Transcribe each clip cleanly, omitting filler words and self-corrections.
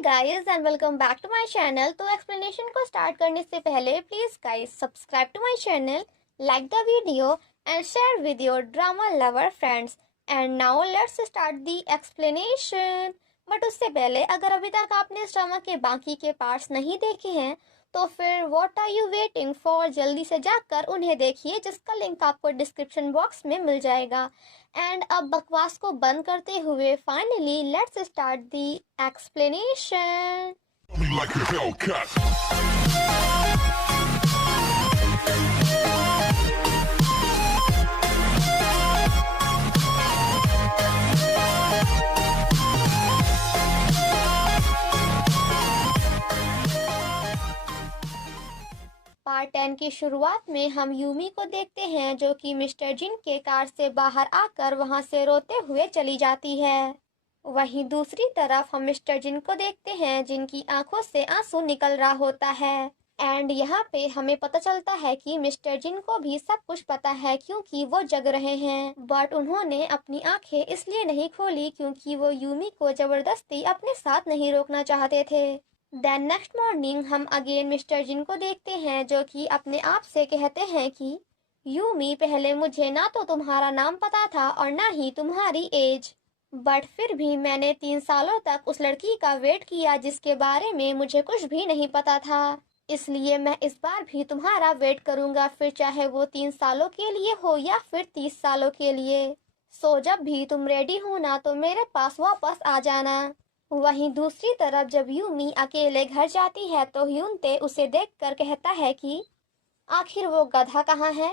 Guys and welcome back to my channel. तो explanation को start करने से पहले please guys subscribe to my channel, like the video and share with your drama lover friends. And now let's start the explanation. But उससे पहले अगर अभी तक आपने इस ड्रामा के बाकी के पार्ट्स नहीं देखे हैं तो फिर what are you waiting for, जल्दी से जाकर उन्हें देखिए जिसका लिंक आपको डिस्क्रिप्शन बॉक्स में मिल जाएगा। एंड अब बकवास को बंद करते हुए finally let's start the explanation. Me like a Hellcat. Part 10 की शुरुआत में हम यूमी को देखते हैं जो कि मिस्टर जिन के कार से बाहर आकर वहां से रोते हुए चली जाती है। वहीं दूसरी तरफ हम मिस्टर जिन को देखते हैं जिनकी आंखों से आंसू निकल रहा होता है। एंड यहाँ पे हमें पता चलता है कि मिस्टर जिन को भी सब कुछ पता है क्योंकि वो जग रहे हैं, बट उन्होंने अपनी आंखें इसलिए नहीं खोली क्योंकि वो यूमी को जबरदस्ती अपने साथ नहीं रोकना चाहते थे। देन नेक्स्ट मॉर्निंग हम अगेन मिस्टर जिन को देखते हैं जो कि अपने आप से कहते हैं कि यूमी, पहले मुझे ना तो तुम्हारा नाम पता था और ना ही तुम्हारी एज, बट फिर भी मैंने 3 सालों तक उस लड़की का वेट किया जिसके बारे में मुझे कुछ भी नहीं पता था, इसलिए मैं इस बार भी तुम्हारा वेट करूंगा, फिर चाहे वो 3 सालों के लिए हो या फिर 30 सालों के लिए। सो जब भी तुम रेडी हो ना तो मेरे पास वापस आ जाना। वहीं दूसरी तरफ जब यूमी अकेले घर जाती है तो ह्यूनते उसे देखकर कहता है कि आखिर वो गधा कहाँ है,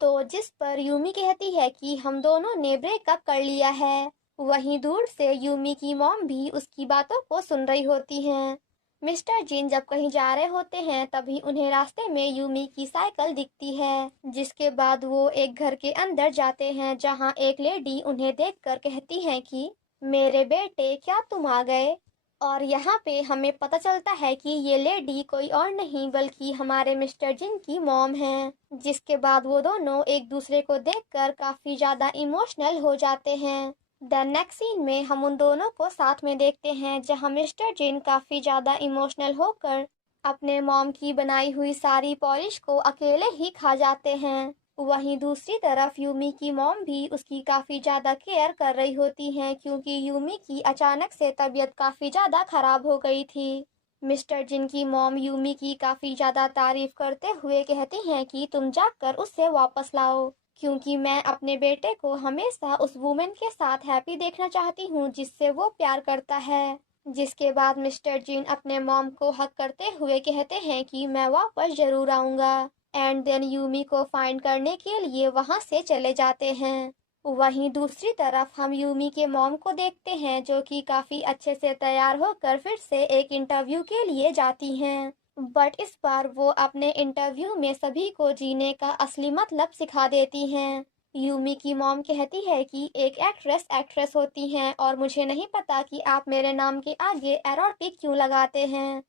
तो जिस पर यूमी कहती है कि हम दोनों ने ब्रेकअप कर लिया है। वहीं दूर से यूमी की मॉम भी उसकी बातों को सुन रही होती हैं। मिस्टर जिन जब कहीं जा रहे होते हैं तभी उन्हें रास्ते में यूमी की साइकिल दिखती है, जिसके बाद वो एक घर के अंदर जाते हैं जहां एक लेडी उन्हें देखकर कहती है कि मेरे बेटे, क्या तुम आ गए। और यहाँ पे हमें पता चलता है कि ये लेडी कोई और नहीं बल्कि हमारे मिस्टर जिन की मॉम है, जिसके बाद वो दोनों एक दूसरे को देखकर काफी ज्यादा इमोशनल हो जाते हैं। द नेक्स्ट सीन में हम उन दोनों को साथ में देखते हैं जहाँ मिस्टर जिन काफी ज्यादा इमोशनल होकर अपने मॉम की बनाई हुई सारी पॉलिश को अकेले ही खा जाते हैं। वहीं दूसरी तरफ यूमी की मॉम भी उसकी काफी ज्यादा केयर कर रही होती हैं क्योंकि यूमी की अचानक से तबीयत काफी ज्यादा खराब हो गई थी। मिस्टर जिन की मॉम यूमी की काफी ज्यादा तारीफ करते हुए कहती हैं कि तुम जाकर उससे वापस लाओ, क्योंकि मैं अपने बेटे को हमेशा उस वुमेन के साथ हैप्पी देखना चाहती हूँ जिससे वो प्यार करता है। जिसके बाद मिस्टर जिन अपने मॉम को हक करते हुए कहते हैं कि मैं वापस जरूर आऊंगा। एंड देन यूमी को फाइंड करने के लिए वहां से चले जाते हैं। वहीं दूसरी तरफ हम यूमी के मॉम को देखते हैं जो कि काफी अच्छे से तैयार होकर फिर से एक इंटरव्यू के लिए जाती हैं, बट इस बार वो अपने इंटरव्यू में सभी को जीने का असली मतलब सिखा देती हैं। यूमी की मॉम कहती है कि एक एक्ट्रेस एक्ट्रेस होती हैं और मुझे नहीं पता कि आप मेरे नाम के आगे एरोटिक क्यों लगाते हैं।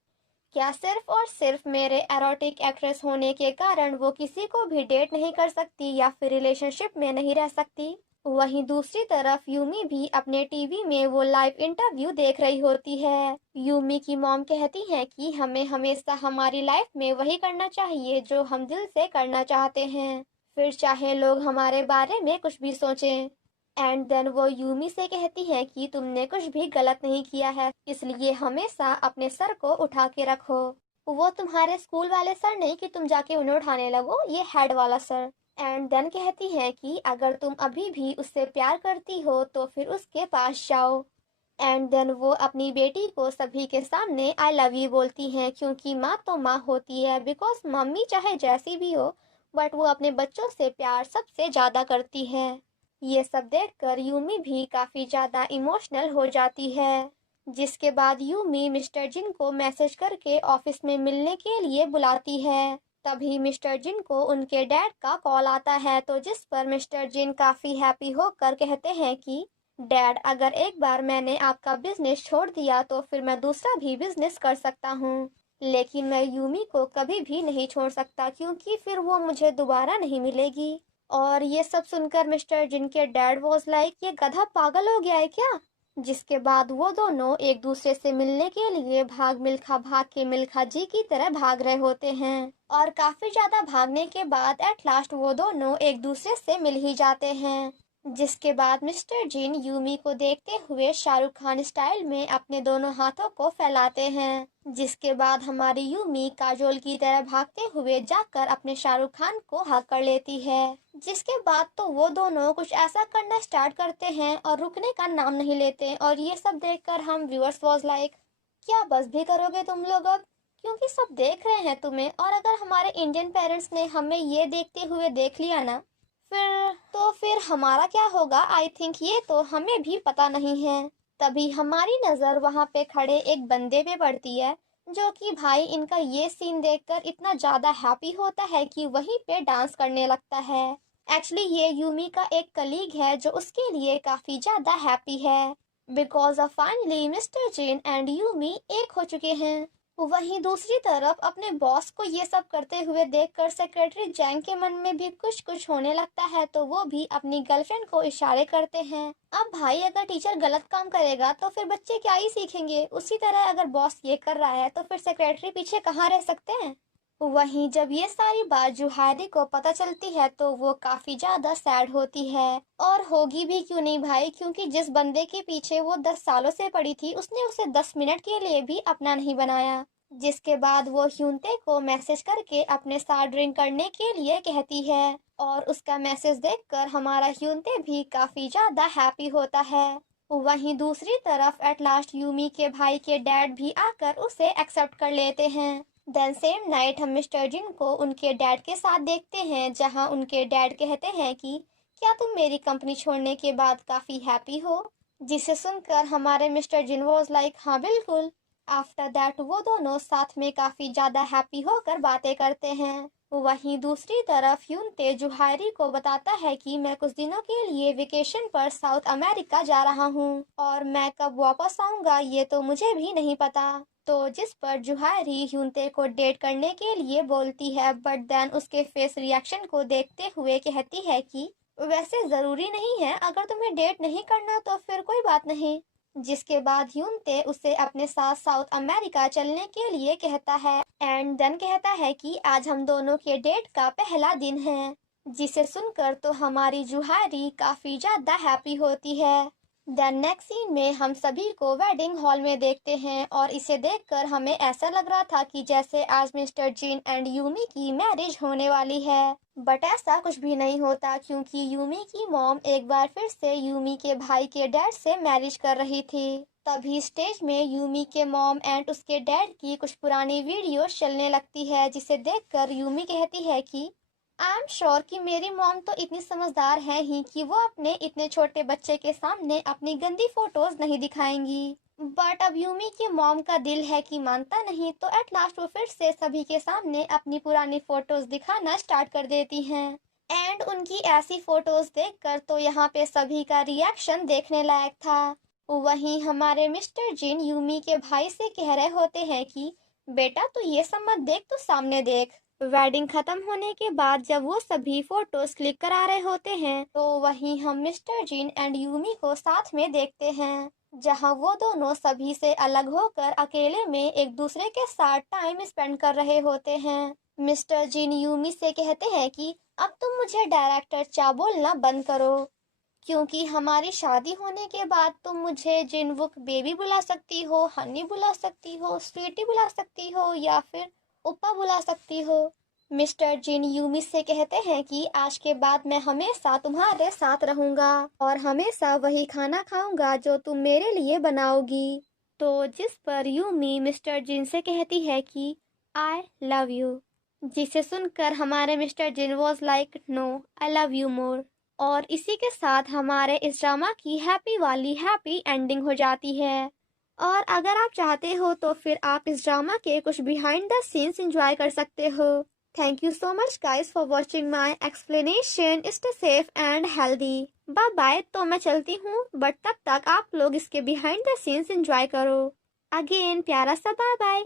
क्या सिर्फ और सिर्फ मेरे एरोटिक एक्ट्रेस होने के कारण वो किसी को भी डेट नहीं कर सकती या फिर रिलेशनशिप में नहीं रह सकती। वहीं दूसरी तरफ यूमी भी अपने टीवी में वो लाइव इंटरव्यू देख रही होती है। यूमी की मॉम कहती है कि हमें हमेशा हमारी लाइफ में वही करना चाहिए जो हम दिल से करना चाहते हैं, फिर चाहे लोग हमारे बारे में कुछ भी सोचें। एंड देन वो यूमी से कहती है कि तुमने कुछ भी गलत नहीं किया है, इसलिए हमेशा अपने सर को उठा के रखो। वो तुम्हारे स्कूल वाले सर नहीं कि तुम जाके उन्हें उठाने लगो, ये हेड वाला सर। एंड देन कहती है कि अगर तुम अभी भी उससे प्यार करती हो तो फिर उसके पास जाओ। एंड देन वो अपनी बेटी को सभी के सामने आई लव यू बोलती हैं क्योंकि माँ तो माँ होती है, बिकॉज मम्मी चाहे जैसी भी हो बट वो अपने बच्चों से प्यार सबसे ज्यादा करती है। ये सब देखकर यूमी भी काफी ज्यादा इमोशनल हो जाती है, जिसके बाद यूमी मिस्टर जिन को मैसेज करके ऑफिस में मिलने के लिए बुलाती है। तभी मिस्टर जिन को उनके डैड का कॉल आता है, तो जिस पर मिस्टर जिन काफी हैप्पी होकर कहते हैं कि डैड, अगर एक बार मैंने आपका बिजनेस छोड़ दिया तो फिर मैं दूसरा भी बिजनेस कर सकता हूँ, लेकिन मैं यूमी को कभी भी नहीं छोड़ सकता क्योंकि फिर वो मुझे दोबारा नहीं मिलेगी। और ये सब सुनकर मिस्टर जिन के डैड वाज लाइक, ये गधा पागल हो गया है क्या। जिसके बाद वो दोनों एक दूसरे से मिलने के लिए भाग मिल्खा जी की तरह भाग रहे होते हैं और काफी ज्यादा भागने के बाद एट लास्ट वो दोनों एक दूसरे से मिल ही जाते हैं। जिसके बाद मिस्टर जिन यूमी को देखते हुए शाहरुख खान स्टाइल में अपने दोनों हाथों को फैलाते हैं। जिसके बाद हमारी यूमी काजोल की तरह भागते हुए जाकर अपने शाहरुख खान को हग कर लेती है। जिसके बाद तो वो दोनों कुछ ऐसा करना स्टार्ट करते हैं और रुकने का नाम नहीं लेते और ये सब देखकर हम व्यूअर्स वाज लाइक, क्या बस भी करोगे तुम लोग अब, क्योंकि सब देख रहे हैं तुम्हें। और अगर हमारे इंडियन पेरेंट्स ने हमें ये देखते हुए देख लिया ना, फिर हमारा क्या होगा, आई थिंक ये तो हमें भी पता नहीं है। तभी हमारी नज़र वहाँ पे खड़े एक बंदे पे पड़ती है जो कि भाई इनका ये सीन देखकर इतना ज़्यादा हैप्पी होता है कि वहीं पे डांस करने लगता है। एक्चुअली ये यूमी का एक कलीग है जो उसके लिए काफ़ी ज़्यादा हैप्पी है because of finally mister Jin and Yumi एक हो चुके हैं। वहीं दूसरी तरफ अपने बॉस को ये सब करते हुए देखकर सेक्रेटरी जैंग के मन में भी कुछ होने लगता है, तो वो भी अपनी गर्लफ्रेंड को इशारे करते हैं। अब भाई अगर टीचर गलत काम करेगा तो फिर बच्चे क्या ही सीखेंगे, उसी तरह अगर बॉस ये कर रहा है तो फिर सेक्रेटरी पीछे कहाँ रह सकते हैं। वहीं जब ये सारी बात जुहारी को पता चलती है तो वो काफी ज्यादा सैड होती है और होगी भी क्यों नहीं भाई, क्योंकि जिस बंदे के पीछे वो 10 सालों से पड़ी थी उसने उसे 10 मिनट के लिए भी अपना नहीं बनाया। जिसके बाद वो ह्यूनते को मैसेज करके अपने साथ ड्रिंक करने के लिए कहती है और उसका मैसेज देखकर हमारा ह्यूनते भी काफी ज्यादा हैप्पी होता है। वहीं दूसरी तरफ एट लास्ट यूमी के भाई के डैड भी आकर उसे एक्सेप्ट कर लेते हैं। देन सेम नाइट हम मिस्टर जिन को उनके डैड के साथ देखते हैं जहां उनके डैड कहते हैं कि क्या तुम मेरी कंपनी छोड़ने के बाद काफी हैप्पी हो, जिसे सुनकर हमारे मिस्टर जिन वाज लाइक हाँ बिल्कुल। आफ्टर दैट वो दोनों साथ में काफी ज्यादा हैप्पी होकर बातें करते हैं। वहीं दूसरी तरफ यूनते जुहारी को बताता है कि मैं कुछ दिनों के लिए वेकेशन पर साउथ अमेरिका जा रहा हूँ और मैं कब वापस आऊँगा ये तो मुझे भी नहीं पता। तो जिस पर जुहारी ह्यूनते को डेट करने के लिए बोलती है, बट देन उसके फेस रिएक्शन को देखते हुए कहती है कि वैसे ज़रूरी नहीं है, अगर तुम्हें डेट नहीं करना तो फिर कोई बात नहीं। जिसके बाद ह्यूनते उसे अपने साथ साउथ अमेरिका चलने के लिए कहता है एंड देन कहता है कि आज हम दोनों के डेट का पहला दिन है। जिसे सुनकर तो हमारी जुहारी काफ़ी ज़्यादा हैप्पी होती है। देन नेक्स्ट सीन में हम सभी को वेडिंग हॉल में देखते हैं और इसे देखकर हमें ऐसा लग रहा था कि जैसे आज मिस्टर जिन एंड यूमी की मैरिज होने वाली है, बट ऐसा कुछ भी नहीं होता क्योंकि यूमी की मॉम एक बार फिर से यूमी के भाई के डैड से मैरिज कर रही थी। तभी स्टेज में यूमी के मॉम एंड उसके डैड की कुछ पुरानी वीडियो चलने लगती है, जिसे देखकर यूमी कहती है कि आई एम श्योर कि मेरी मॉम तो इतनी समझदार है ही कि वो अपने इतने छोटे बच्चे के सामने अपनी गंदी फोटोज नहीं दिखाएंगी। बट अब यूमी की मॉम का दिल है कि मानता नहीं, तो एट लास्ट वो फिर से सभी के सामने अपनी पुरानी फोटोज दिखाना स्टार्ट कर देती हैं। एंड उनकी ऐसी फोटोज देखकर तो यहाँ पे सभी का रिएक्शन देखने लायक था। वहीं हमारे मिस्टर जिन यूमी के भाई से कह रहे होते हैं कि बेटा तू ये सब मत देख, तो सामने देख। वेडिंग खत्म होने के बाद जब वो सभी फोटोज क्लिक करा रहे होते हैं तो वहीं हम मिस्टर जिन एंड यूमी को साथ में देखते हैं जहां वो दोनों सभी से अलग होकर अकेले में एक दूसरे के साथ टाइम स्पेंड कर रहे होते हैं। मिस्टर जिन यूमी से कहते हैं कि अब तुम मुझे डायरेक्टर चा बोलना बंद करो, क्योंकि हमारी शादी होने के बाद तुम मुझे जिनवुक बेबी बुला सकती हो, हनी बुला सकती हो, स्वीटी बुला सकती हो या फिर उपा बुला सकती हो। मिस्टर जिन यूमी से कहते हैं कि आज के बाद मैं हमेशा तुम्हारे साथ रहूंगा और हमेशा वही खाना खाऊंगा जो तुम मेरे लिए बनाओगी। तो जिस पर यूमी मिस्टर जिन से कहती है कि आई लव यू, जिसे सुनकर हमारे mister Jin was like no I love you more. और इसी के साथ हमारे इस ड्रामा की हैप्पी एंडिंग हो जाती है। और अगर आप चाहते हो तो फिर आप इस ड्रामा के कुछ बिहाइंड द सीन्स एंजॉय कर सकते हो। Thank you so much guys for watching my explanation. Stay safe and healthy. Bye bye. तो मैं चलती हूँ, बट तब तक आप लोग इसके बिहाइंड द सीन्स एंजॉय करो। अगेन प्यारा सा बाय बाय।